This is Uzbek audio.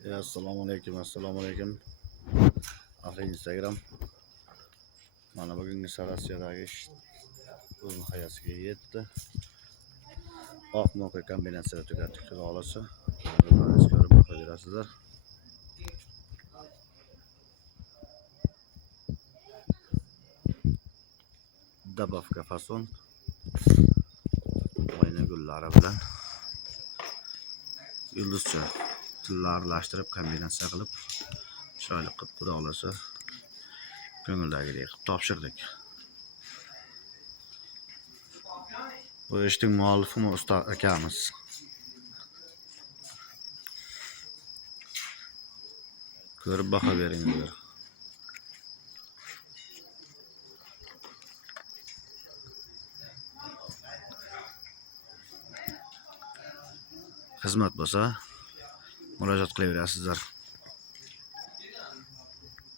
Assalomu alaykum. Ahli Instagram. Mana bugungi Rossiyadagi ish o'z nihoyasiga yetdi. Oq mo'qa kombinatsiyada tugatdik, xudo xolasa. Ko'rib boqaverasizlar. Dabavka fason oyna gullari bilan yulduzcha tillarni aralashtirib kombinatsiya qilib chiroyli qilib, xudo xolasa ko'ngildagidek qilib topshirdik. Bu ishning muallifi usta akamiz. Ko'rib boqaveringlar. Xizmat bo'lsa murojaat qilaverasizlar.